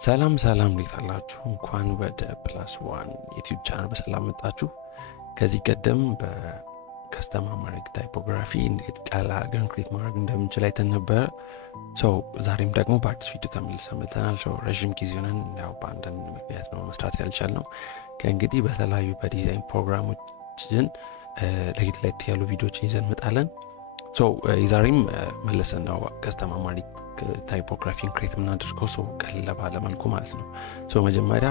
ሰላም ሰላም እንዴት አላችሁ? እንኳን ወደ ፕላስ ዋን ዩቲዩብ ቻናል በሰላም መጣችሁ። ከዚህ ቀደም በከስተማ ማድረግ ታይፖግራፊ እንዴት ቀላል አድርገን ክሬት ማድረግ እንደምንችል አይተን ነበረ። ዛሬም ደግሞ በአዲስ ቪዲዮ ተመልሰን መጥተናል። ረዥም ጊዜ ሆነን ያው በአንዳንድ ምክንያት ነው መስራት ያልቻልነው። ከእንግዲህ በተለያዩ በዲዛይን ፕሮግራሞችን ለየት ያሉ ቪዲዮችን ይዘን እንመጣለን። የዛሬም መለሰን ነው ከስተማ ማድረግ ታይፖግራፊን ክሬት የምናደርገው ቀለል ባለ መልኩ ማለት ነው። መጀመሪያ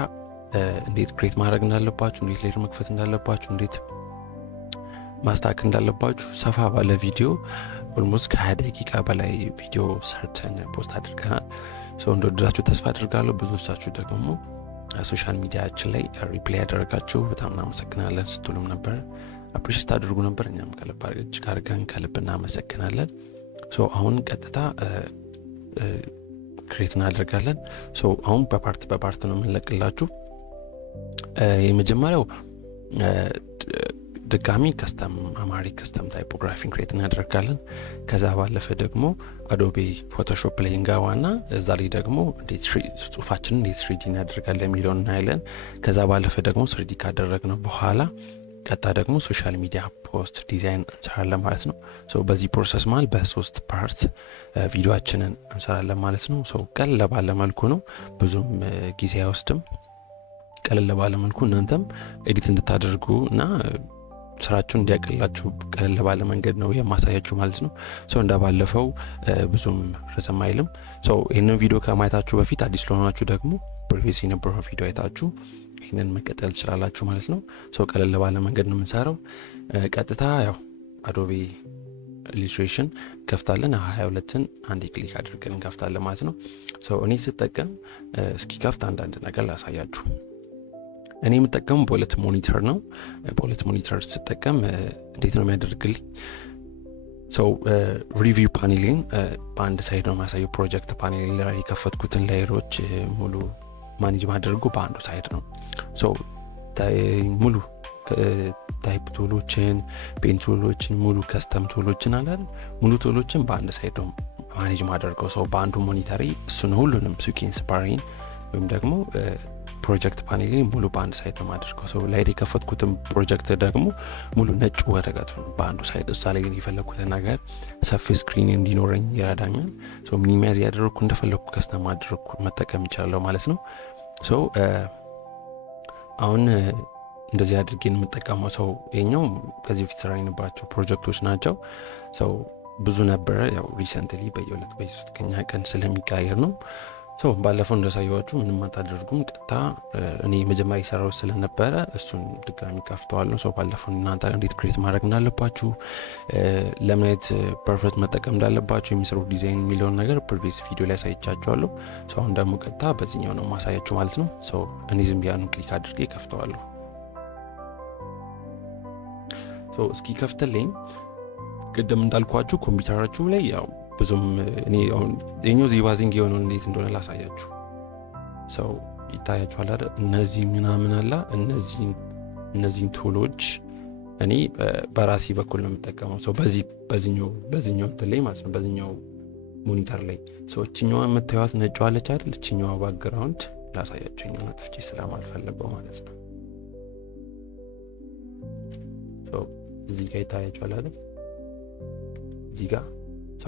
እንዴት ክሬት ማድረግ እንዳለባችሁ፣ እንዴት ሌየር መክፈት እንዳለባችሁ፣ እንዴት ማስተካከል እንዳለባችሁ ሰፋ ባለ ቪዲዮ ኦልሞስት ከ20 ደቂቃ በላይ ቪዲዮ ሰርተን ፖስት አድርገናል። እንደወደዳችሁ ተስፋ አድርጋለሁ። ብዙዎቻችሁ ደግሞ ሶሻል ሚዲያችን ላይ ሪፕላይ ያደረጋችሁ በጣም እናመሰግናለን ስትሉም ነበር፣ አፕሪሼት አድርጉ ነበር። እኛም ከልብ አድርገን ከልብ እናመሰግናለን። አሁን ቀጥታ ክሬት እናደርጋለን። አሁን በፓርት ነው የምንለቅላችሁ። የመጀመሪያው ድጋሚ አማሪ ከስተም ታይፖግራፊን ክሬት እናደርጋለን። ከዛ ባለፈ ደግሞ አዶቤ ፎቶሾፕ ላይ እንገባና እዛ ላይ ደግሞ ጽሁፋችንን እንዴት ስሪዲ እናደርጋለን የሚለውን እናያለን። ከዛ ባለፈ ደግሞ ስሪዲ ካደረግነው በኋላ ቀጣ ደግሞ ሶሻል ሚዲያ ፖስት ዲዛይን እንሰራለን ማለት ነው። በዚህ ፕሮሰስ ማለት በሶስት ፓርት ቪዲዮአችንን እንሰራለን ማለት ነው። ቀለል ባለ መልኩ ነው፣ ብዙም ጊዜ አይወስድም። ቀለል ባለ መልኩ እናንተም ኤዲት እንድታደርጉ እና ስራችሁን እንዲያቀላችሁ ቀለል ባለ መንገድ ነው የማሳያችሁ ማለት ነው። እንደባለፈው ብዙም ረዘም አይልም። ይህንን ቪዲዮ ከማየታችሁ በፊት አዲስ ለሆናችሁ ደግሞ ፕሪቪየስ የነበረው ቪዲዮ አይታችሁ ይህንን መቀጠል ትችላላችሁ ማለት ነው። ቀለል ባለ መንገድ ነው የምንሰራው። ቀጥታ ያው አዶቤ ኢሉስትሬሽን ከፍታለን። 22ን አንዴ ክሊክ አድርገን እንከፍታለን ማለት ነው። እኔ ስጠቀም እስኪ ከፍት አንዳንድ ነገር ላሳያችሁ። እኔ የምጠቀሙ በሁለት ሞኒተር ነው። በሁለት ሞኒተር ስጠቀም እንዴት ነው የሚያደርግልኝ? ሪቪው ፓኔሊን በአንድ ሳይድ ነው የሚያሳየው። ፕሮጀክት ፓኔል ላይ የከፈትኩትን ላየሮች ሙሉ ማኔጅ ማድረጉ በአንዱ ሳይድ ነው። ሙሉ ታይፕ ቱሎችን፣ ፔን ቱሎችን፣ ሙሉ ከስተም ቱሎችን አላል ሙሉ ቱሎችን በአንድ ሳይድ ነው ማኔጅ ማድረገው። በአንዱ ሞኒተሪ እሱን ሁሉንም ሲኩዌንስ ፓሪን ወይም ደግሞ ፕሮጀክት ፓኔል ሙሉ በአንድ ሳይድ ነው ማድረገው። ላይ የከፈትኩትን ፕሮጀክት ደግሞ ሙሉ ነጭ ወረቀቱን በአንዱ ሳይድ እሳ ላይ የፈለግኩትን ነገር ሰፊ ስክሪን እንዲኖረኝ ይረዳኛል። ሚኒማይዝ ያደረግኩ እንደፈለግኩ ከስተም አድርኩ መጠቀም ይቻላል ማለት ነው። አሁን እንደዚህ አድርጌን የምጠቀመው ይሄኛው ከዚህ በፊት ስራ የነበራቸው ፕሮጀክቶች ናቸው። ብዙ ነበረ። ያው ሪሰንትሊ በየሁለት በየሶስት ቀን ስለሚቀያየር ነው። ባለፈው እንደሳየዋችሁ ምንም አታደርጉም። ቀጥታ እኔ መጀመሪያ የሰራው ስለነበረ እሱን ድጋሚ ከፍተዋለሁ። ባለፈው እናንተ እንዴት ክሬት ማድረግ እንዳለባችሁ፣ ለምን አይነት ፐርፌክት መጠቀም እንዳለባችሁ፣ የሚሰሩ ዲዛይን የሚለውን ነገር ፕሪቪየስ ቪዲዮ ላይ አሳይቻችኋለሁ። አሁን ደግሞ ቀጥታ በዚህኛው ነው ማሳያችሁ ማለት ነው። እኔ ዝም ብያኑ ክሊክ አድርጌ ከፍተዋለሁ። እስኪ ከፍትልኝ ቅድም እንዳልኳችሁ ኮምፒውተራችሁ ላይ ያው ብዙም እኔ የኛው ዚባዚንግ የሆነው እንዴት እንደሆነ ላሳያችሁ። ይታያችኋል አይደል? እነዚህ ምናምን አላ እነዚህን ቱሎች እኔ በራሴ በኩል ነው የምጠቀመው። በዚህኛው ላይ ማለት ነው፣ በዚህኛው ሞኒተር ላይ እችኛዋ የምታዩት ነጭ አለች አይደል? እችኛዋ ባክግራውንድ ላሳያችሁ። እኛው ነጥቼ ስለማልፈለገው ማለት ነው። እዚህ ጋር ይታያችኋል አይደል? እዚህ ጋር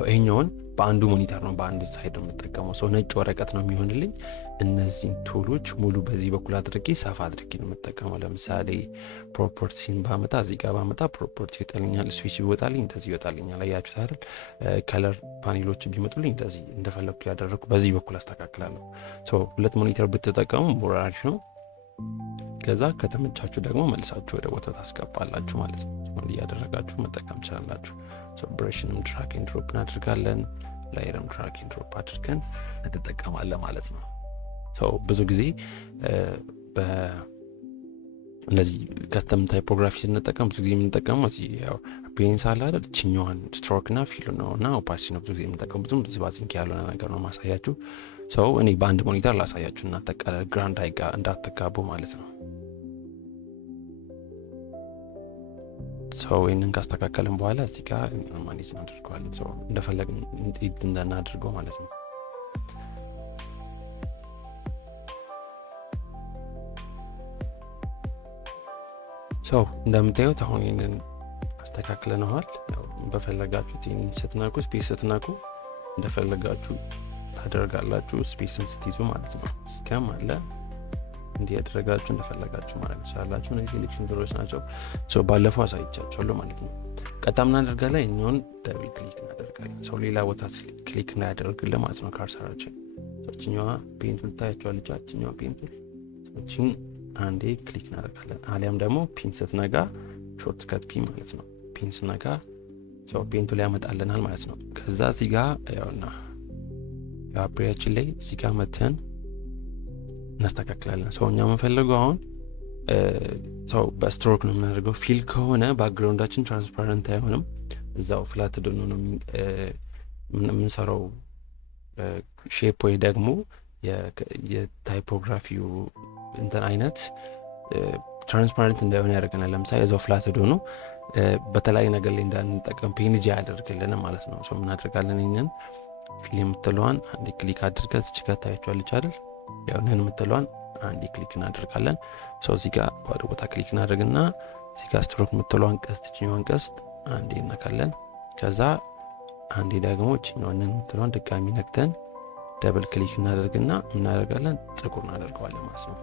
ይሄኛውን በአንዱ ሞኒተር ነው በአንድ ሳይድ ነው የምጠቀመው። ነጭ ወረቀት ነው የሚሆንልኝ። እነዚህን ቱሎች ሙሉ በዚህ በኩል አድርጌ ሰፋ አድርጌ ነው የምጠቀመው። ለምሳሌ ፕሮፐርቲን ባመጣ እዚህ ጋር ባመጣ ፕሮፐርቲ ይወጣልኛል። ስዊች ቢወጣልኝ እንደዚህ ይወጣልኛል። አያችሁት አይደል? ከለር ፓኔሎች ቢመጡልኝ እንደዚህ እንደፈለኩ ያደረኩ በዚህ በኩል አስተካክላለሁ። ሁለት ሞኒተር ብትጠቀሙ ሞር አሪፍ ነው። ከዛ ከተመቻችሁ ደግሞ መልሳችሁ ወደ ቦታ ታስገባላችሁ ማለት ነው። እያደረጋችሁ መጠቀም ትችላላችሁ። ብረሽንም ድራግ ኤንድ ድሮፕ እናደርጋለን፣ ላየርም ድራግ ኤንድ ድሮፕ አድርገን እንጠቀማለን ማለት ነው። ብዙ ጊዜ እነዚህ ከስተም ታይፖግራፊ ስንጠቀም ብዙ ጊዜ የምንጠቀመው እዚህ ያው ፔንስ አለ አይደል? ችኛዋን ስትሮክ እና ፊል ነው እና ኦፓሲ ነው ብዙ ጊዜ የምንጠቀመው። ብዙም ዝባዝንኪ ያልሆነ ነገር ነው ማሳያችሁ። እኔ በአንድ ሞኒተር ላሳያችሁ እና ግራንድ እንዳትጋቡ ማለት ነው። ይህንን ካስተካከልን በኋላ እዚህ ጋር ማኔጅ እናደርገዋለን። እንደፈለግን እንዳናደርገው ማለት ነው። ሰው እንደምታዩት አሁን ይህንን አስተካክለነዋል። ያው በፈለጋችሁት ይህንን ስትነኩ ስፔስ ስትነኩ እንደፈለጋችሁ ታደርጋላችሁ፣ ስፔስን ስትይዙ ማለት ነው። ስካም አለ እንዲህ ያደረጋችሁ እንደፈለጋችሁ ማድረግ ትችላላችሁ። እነዚህ ሴሌክሽን ቱሎች ናቸው። ሰው ባለፈው አሳይቻችኋለሁ ማለት ነው። ቀጣይ ምን እናደርጋለን? እኛውን ደብል ክሊክ እናደርጋለን። ሰው ሌላ ቦታ ክሊክ እንዳያደርግልን ማለት ነው። ካርሰራችን ሰዎችኛዋ ፔንቱል ታያችኋለች። እችኛዋ ፔንቱል ሰዎችን አንዴ ክሊክ እናደርጋለን። አሊያም ደግሞ ፒን ስትነጋ ሾርት ከት ፒ ማለት ነው። ፒን ስነጋ ሰው ፔንቱል ያመጣልናል ማለት ነው። ከዛ እዚህ ጋር ያውና የአፕሪያችን ላይ እዚህ ጋር መተን እናስተካክላለን። ሰው እኛ የምንፈልገው አሁን ሰው በስትሮክ ነው የምናደርገው። ፊል ከሆነ ባክግራውንዳችን ትራንስፓረንት አይሆንም፣ እዛው ፍላት ደሆነ ነው የምንሰራው ሼፕ ወይ ደግሞ የታይፖግራፊው እንትን አይነት ትራንስፓረንት እንዳይሆን ያደርገናል። ለምሳሌ እዛው ፍላት ደሆነ በተለያየ ነገር ላይ እንዳንጠቀም ፔንጅ ያደርግልን ማለት ነው። ሰው ምናደርጋለን? ይህንን ፊል የምትለዋን አንዴ ክሊክ አድርገን እዚህ ጋር ታያችኋለች አይደል? ያውንን የምትለዋን አንዴ ክሊክ እናደርጋለን። ሰው እዚህ ጋር ወደ ቦታ ክሊክ እናደርግና እዚህ ጋር ስትሮክ የምትለዋን ቀስት እችኛዋን ቀስት አንዴ እናካለን። ከዛ አንዴ ደግሞ እችኛዋን የምትለዋን ድጋሚ ነክተን ደብል ክሊክ እናደርግና እናደርጋለን ጥቁር እናደርገዋለን ማለት ነው።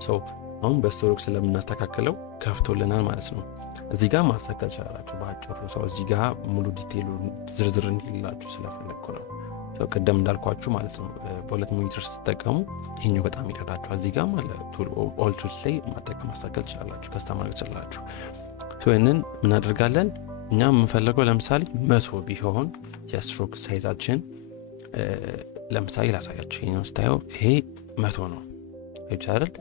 ሰው አሁን በስትሮክ ስለምናስተካክለው ከፍቶልናል ማለት ነው። እዚህ ጋር ማስተካከል ይችላላችሁ በአጭሩ። ሰው እዚህ ጋር ሙሉ ዲቴይሉ ዝርዝር እንዲላችሁ ስለፈለግኩ ነው። ሰው ቀደም እንዳልኳችሁ ማለት ነው በሁለት ሞኒተር ስትጠቀሙ ይሄኛው በጣም ይረዳችኋል። እዚህ ጋር ማለት ኦል ቱልስ ላይ ማስተካከል ይችላላችሁ፣ ከስተማር ይችላላችሁ። ይህንን ምን አደርጋለን? እኛ የምንፈልገው ለምሳሌ 100 ቢሆን የስትሮክ ሳይዛችን ለምሳሌ ላሳያችሁ። ይሄን ስታየው ይሄ 100 ነው ይቻላል።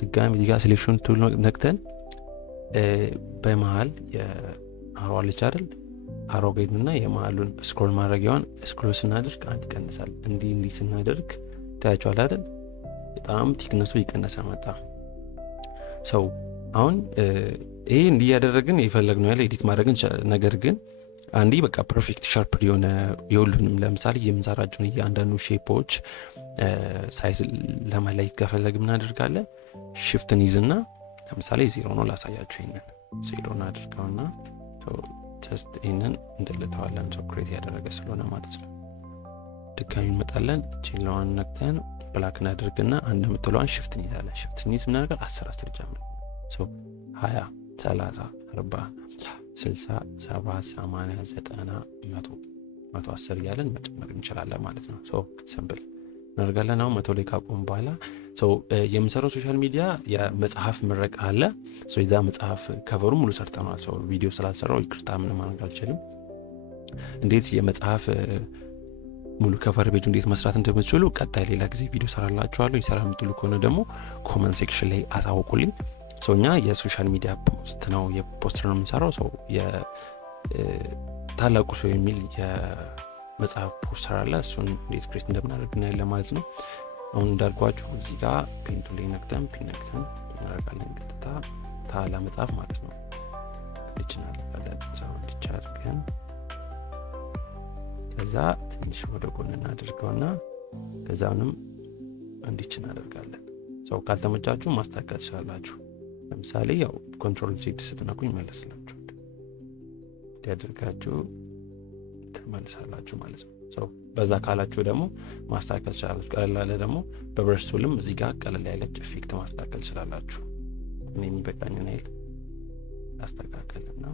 ድጋሚ እዚህ ጋር ሴሌክሽን ቱል ነክተን በመሃል የአሮ ልጅ አይደል አሮጌድና የመሃሉን ስክሮል ማድረጊያዋን ስክሮል ስናደርግ አንድ ይቀንሳል። እንዲህ ስናደርግ ታያችኋል አይደል? በጣም ቲክነሱ ይቀነሰ መጣ። ሰው አሁን ይሄ እንዲህ ያደረግን የፈለግነው ያለ ኤዲት ማድረግ እንችላለን። ነገር ግን አንዲ በቃ ፐርፌክት ሻርፕ የሆነ የሁሉንም ለምሳሌ የምንሰራቸውን እያንዳንዱ ሼፖች ሳይዝ ለመለየት ከፈለግ ምን አደርጋለን? ሽፍትን ይዝና ለምሳሌ 0 ነው ላሳያችሁ። ይሄንን 0 እናድርገውና ቴስት ይሄንን እንደልተዋለን። ሰው ክሬት ያደረገ ስለሆነ ማለት ነው። ድጋሚ እንመጣለን። እቺን ለዋን ነክተን ብላክ እናደርግና አንድ የምትለዋን ሽፍትን ይዛለን። ሽፍትን ይዝ ምን አደርጋል? 10 ጀምር ሰው 20 30 40 60 70 80 90 110 እያለን መጨመር እንችላለን ማለት ነው። ሶ ሲምፕል እናደርጋለን። አሁን 100 ላይ ካቆም በኋላ ሰው የምሰራው ሶሻል ሚዲያ የመጽሐፍ ምረቃ አለ። ሰው የዛ መጽሐፍ ከቨሩ ሙሉ ሰርተናል። ሰው ቪዲዮ ስላልሰራው ይቅርታ ምንም ማድረግ አልችልም። እንዴት የመጽሐፍ ሙሉ ከቨር ፔጁ እንዴት መስራት እንደምትችሉ ቀጣይ ሌላ ጊዜ ቪዲዮ ሰራላችኋለሁ። ይሰራ የምትሉ ከሆነ ደግሞ ኮመንት ሴክሽን ላይ አሳውቁልኝ። ሰው እኛ የሶሻል ሚዲያ ፖስት ነው የፖስተር ነው የምንሰራው። ሰው የታላቁ ሰው የሚል የመጽሐፍ ፖስተር አለ። እሱን እንዴት ክሬት እንደምናደርግ እናያለን ማለት ነው። አሁን እንዳልኳችሁ እዚህ ጋር ፔንቱ ላይ ነክተን ፒነክተን እናደርጋለን። ቀጥታ ታላ መጽሐፍ ማለት ነው ይችላል ሰው እንዲቻል ግን ከዛ ትንሽ ወደ ጎን እናደርገውና ከዛውንም እንዲች እናደርጋለን። ሰው ካልተመቻችሁ ማስተካከል ትችላላችሁ። ለምሳሌ ያው ኮንትሮል ዜድ ስትነኩ ይመለስላችኋል። እንዲያደርጋችሁ ትመልሳላችሁ ማለት ነው። ሰው በዛ ካላችሁ ደግሞ ማስተካከል ትችላላችሁ። ቀለል ያለ ደግሞ በብረሽ ቱልም እዚህ ጋር ቀለል ያለች ኢፌክት ማስተካከል ትችላላችሁ። እኔ የሚበቃኝን አይል አስተካከልና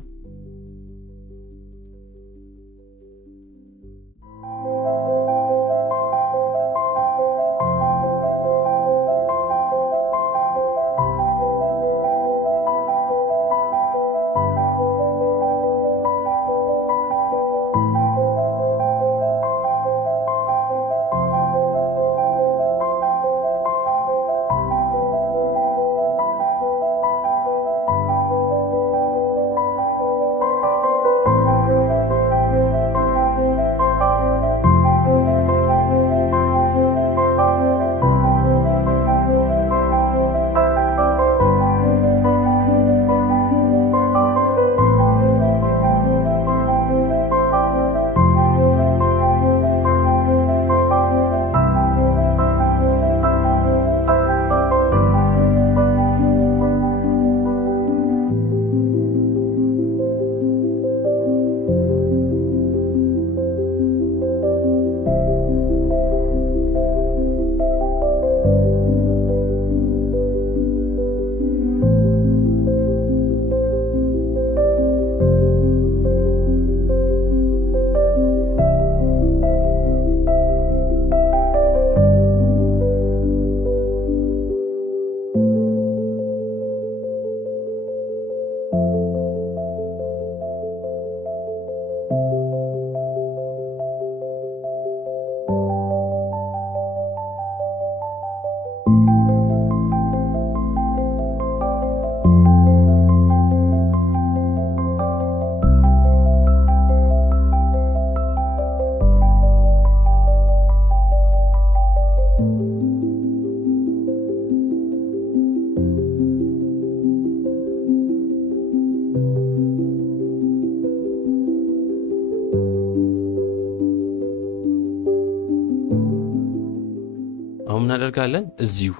እናደርጋለን እዚሁ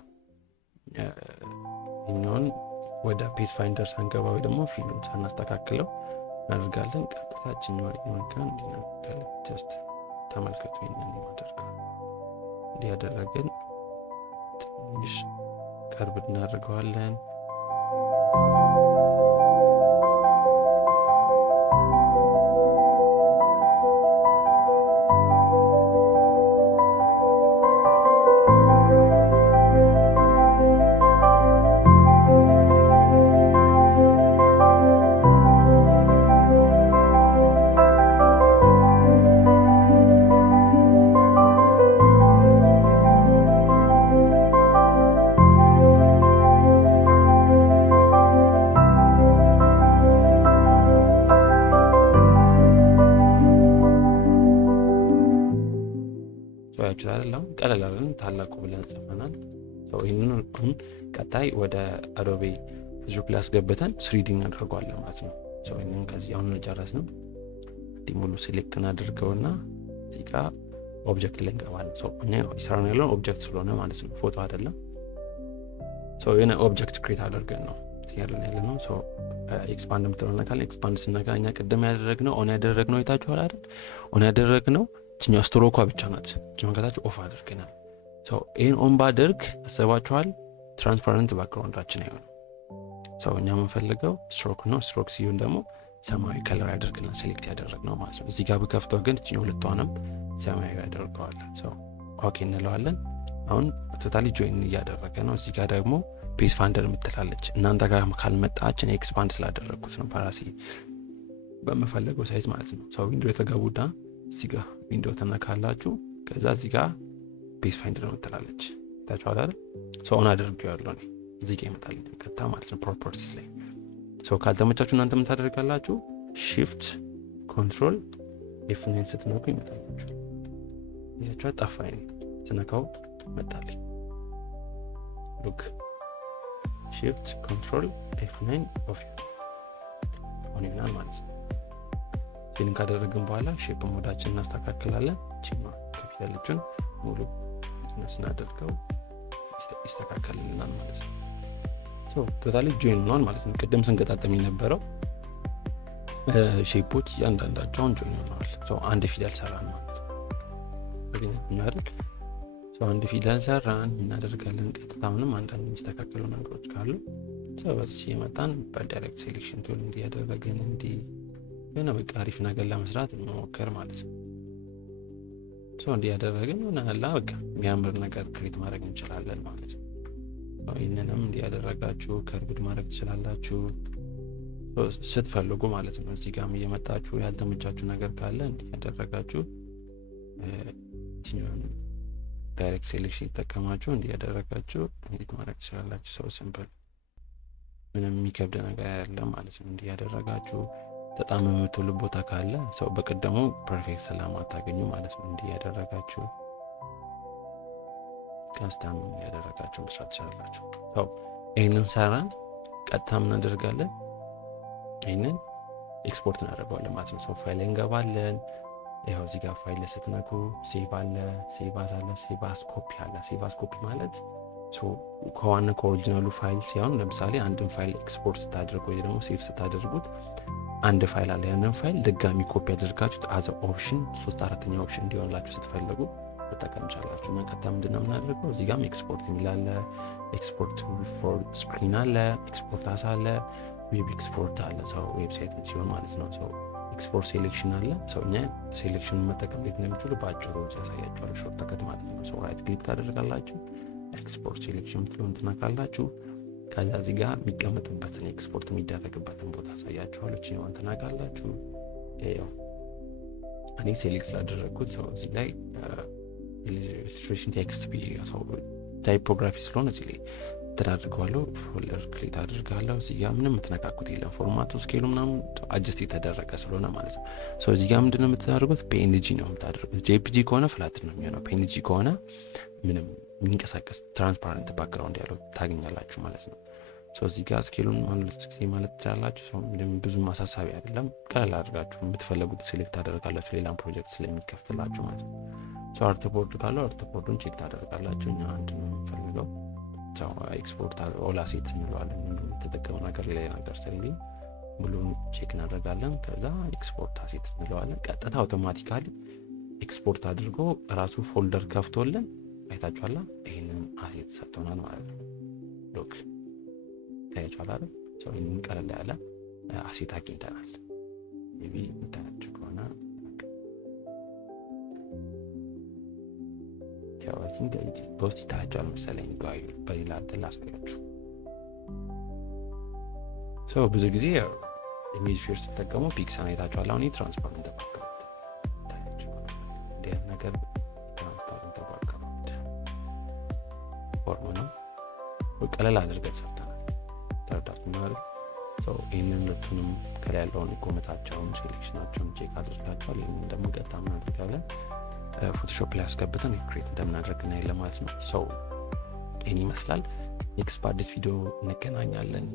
እኛውን ወደ ፔጅ ፋይንደር ሳንገባ ወይ ደግሞ ፊልዱን ሳናስተካክለው እናደርጋለን። ቀጥታችኛው አይኮን እንዲናደርጋለን። ጀስት ተመልከቱ። ይሄንን ማድረግ እንዲያደረግን ትንሽ ቀርብ እናደርገዋለን። ቀለል አለን ታላቁ ብለን ጽፈናል። ይህንን አሁን ቀጣይ ወደ አዶቤ ፎቶሾፕ ላይ አስገብተን 3D እናደርገዋለን ማለት ነው። ይህንን ከዚህ አሁን እንጨረስን። ሙሉ ሴሌክት እናደርገውና እዚህ ጋር ኦብጀክት ላይ እንገባለን። እኛ ይሰራን ያለውን ኦብጀክት ስለሆነ ማለት ነው፣ ፎቶ አይደለም። የሆነ ኦብጀክት ክሬት አድርገን ነው ያለን ያለ ነው። ኤክስፓንድ የምትለውን ካለ ኤክስፓንድ ስነጋ እኛ ቅድም ያደረግነው ኦን ያደረግነው የታችኋል አይደል? ኦን ያደረግነው እችኛው ስትሮኳ ብቻ ናት። እችኛው ከታች ኦፍ አድርገናል። ይህን ኦን ባደርግ አሰባችኋል ትራንስፓረንት ባክግራውንዳችን አይሆንም። እኛ የምንፈልገው ስትሮክ ነው። ስትሮክ ሲሆን ደግሞ ሰማያዊ ከለር ያደርግና ሴሌክት ያደረግነው ማለት ነው። እዚህ ጋር ብከፍተው ግን እችኛው ሁለቷንም ሰማያዊ ያደርገዋለን። ኦኬ እንለዋለን። አሁን ቶታሊ ጆይን እያደረገ ነው። እዚህ ጋር ደግሞ ፔጅ ፋይንደር የምትላለች እናንተ ጋር ካልመጣችን ኤክስፓንድ ስላደረግኩት ነው በራሴ በመፈለገው ሳይዝ ማለት ነው። ዊንዶ የተገቡና እዚህ ጋር ዊንዶ ተነካላችሁ። ከዛ እዚህ ጋር ፔጅ ፋይንደር የምትላለች ታችኋል አይደል? ኦን አድርጌዋለሁ እኔ እዚህ ጋር ይመጣል ቀጥታ ማለት ነው ፕሮፐርቲስ ላይ። ካልተመቻችሁ እናንተ ምን ታደርጋላችሁ? ሺፍት ኮንትሮል ኤፍ9 ስትነኩ ይመጣላችሁ። ያቻ ጠፋኝ ስነካው መጣልኝ። ሉክ ሺፍት ኮንትሮል ኤፍ9 ኦፍ ኦን ይሆናል ማለት ነው። ይህን ካደረግን በኋላ ሼፕ ሞዳችን እናስተካክላለን። ቺማ ከፊደሎችን ሙሉ ስናደርገው ይስተካከልልናል ማለት ነው። ቶታሊ ጆይን ሆኗል ማለት ነው። ቅድም ስንገጣጠም የነበረው ሼፖች እያንዳንዳቸውን ጆይን ሆነዋል። አንድ ፊደል ሰራን ማለት ነው። አይደል? አንድ ፊደል ሰራን እናደርጋለን። ቀጥታ ምንም አንዳንድ የሚስተካከሉ ነገሮች ካሉ በዚህ የመጣን በዳይሬክት ሴሌክሽን ቱል እንዲያደረግን የሆነ በቃ አሪፍ ነገር ለመስራት መሞከር ማለት ነው። እንዲያደረግን ሆነላ በቃ የሚያምር ነገር ክሬት ማድረግ እንችላለን ማለት ነው። ይህንንም እንዲያደረጋችሁ ከርብድ ማድረግ ትችላላችሁ ስትፈልጉ ማለት ነው። እዚህ ጋር እየመጣችሁ ያልተመቻችሁ ነገር ካለ እንዲያደረጋችሁ ዳይሬክት ሴሌክሽን ይጠቀማችሁ እንዲያደረጋችሁ እንዴት ማድረግ ትችላላችሁ። ሲምፕል ምንም የሚከብድ ነገር አይደለም ማለት ነው። እንዲያደረጋችሁ በጣም የምትውል ቦታ ካለ በቀደሙ ፐርፌክት ሰላም አታገኙ ማለት ነው። እንዲያደረጋችሁ ካስታም ያደረጋችሁ መስራት ትችላላችሁ። ይህንን ሰራን ቀጥታ ምን እናደርጋለን? ይህንን ኤክስፖርት እናደርገዋለን ማለት ነው። ፋይል ላይ እንገባለን። ይኸው እዚህ ጋር ፋይል ላይ ስትነኩ ሴቭ አለ፣ ሴቭ አዝ አለ፣ ሴቭ አዝ ኮፒ አለ። ሴቭ አዝ ኮፒ ማለት ከዋና ከኦሪጂናሉ ፋይል ሲሆን ለምሳሌ አንድን ፋይል ኤክስፖርት ስታደርጉ ወይ ደግሞ ሴቭ ስታደርጉት አንድ ፋይል አለ። ያንን ፋይል ድጋሚ ኮፒ አድርጋችሁ አዘ ኦፕሽን 3/4ኛ ኦፕሽን እንዲሆንላችሁ ስትፈልጉ መጠቀም ቻላችሁ። መቀጣ ምንድነው የምናደርገው? እዚህ ጋር ኤክስፖርት የሚላለ ኤክስፖርት ፎር ስክሪን አለ፣ ኤክስፖርት አስ አለ፣ ዌብ ኤክስፖርት አለ። ዌብሳይት ሲሆን ማለት ነው። ኤክስፖርት ሴሌክሽን አለ። እኛ ሴሌክሽኑን መጠቀም እንዴት እንደሚችሉ በአጭሩ ያሳያችኋል። ሾርት ከት ማለት ነው። ራይት ክሊክ ታደርጋላችሁ፣ ኤክስፖርት ሴሌክሽን ምትለውን ትነካላችሁ። ከዛ እዚህ ጋር የሚቀመጥበትን ኤክስፖርት የሚደረግበትን ቦታ ያሳያችኋለሁ። እቺን ትነካላችሁ። ያው እኔ ሴሌክት ስላደረግኩት እዚህ ላይ ኢሉስትሬሽን ቴክስት ታይፖግራፊ ስለሆነ እዚህ ላይ ተዳርገዋለሁ። ፎልደር ክሊክ አድርጋለሁ። እዚህ ጋር ምንም የምትነካኩት የለም። ፎርማቱ ስኬሉ ምናምን አጀስት የተደረገ ስለሆነ ማለት ነው። እዚህ ጋር ምንድነው የምታደርጉት? ፒኤንጂ ነው የምታደርጉት። ጄፒጂ ከሆነ ፍላት ነው የሚሆነው። ፒኤንጂ ከሆነ ምንም የሚንቀሳቀስ ትራንስፓረንት ባክግራውንድ ያለው ታገኛላችሁ ማለት ነው። እዚህ ጋር ስኬሉን ማለት ጊዜ ማለት ትችላላችሁ። ብዙ ማሳሳቢ አይደለም። ቀለል አድርጋችሁ የምትፈለጉት ሴሌክት ታደርጋላችሁ። ሌላም ፕሮጀክት ስለሚከፍትላችሁ ማለት ነው። አርትቦርድ ካለው አርትቦርዱን ቼክ ታደርጋላችሁ። እኛ አንድ ነው የምንፈልገው። ኤክስፖርት ኦል አሴት እንለዋለን። የተጠቀመው ነገር ሌላ ነገር ስለሌለ ሙሉን ቼክ እናደርጋለን። ከዛ ኤክስፖርት አሴት እንለዋለን። ቀጥታ አውቶማቲካሊ ኤክስፖርት አድርጎ ራሱ ፎልደር ከፍቶልን አይታችኋላ። ይህንን አሴት ሰጥቶናል ማለት ነው። ሎክ ታያችኋላ አይደል? ይህንን ቀለል ያለ አሴት አግኝተናል። ቢ ታያችሁ ከሆነ ያዋችን ጋይድ በውስጥ ይታያችኋል መሰለኝ። ጋዩ በሌላ እንትን ላሳያችሁ። ብዙ ጊዜ ኢሜጅ ፊር ስትጠቀሙ ፒክሰን አይታችኋል። አሁን ትራንስፓረንት ባክግራውንድ ታያችሁ እንዴት ነገር ትራንስፓረንት ባክግራውንድ ፎርም ነው። ቀለል አድርገን ሰርተናል። ተረዳችሁ ማለት ይህንን ሁለቱንም ከላይ ያለውን ኮመታቸውን ሴሌክሽናቸውን ቼክ አድርጋቸዋል። ይህንን ደግሞ ቀጥታ እናደርጋለን ፎቶሾፕ ላይ ያስገብተን ክሬት እንደምናደርግ እናያለን ማለት ነው። ይህን ይመስላል። ኔክስት በአዲስ ቪዲዮ እንገናኛለን።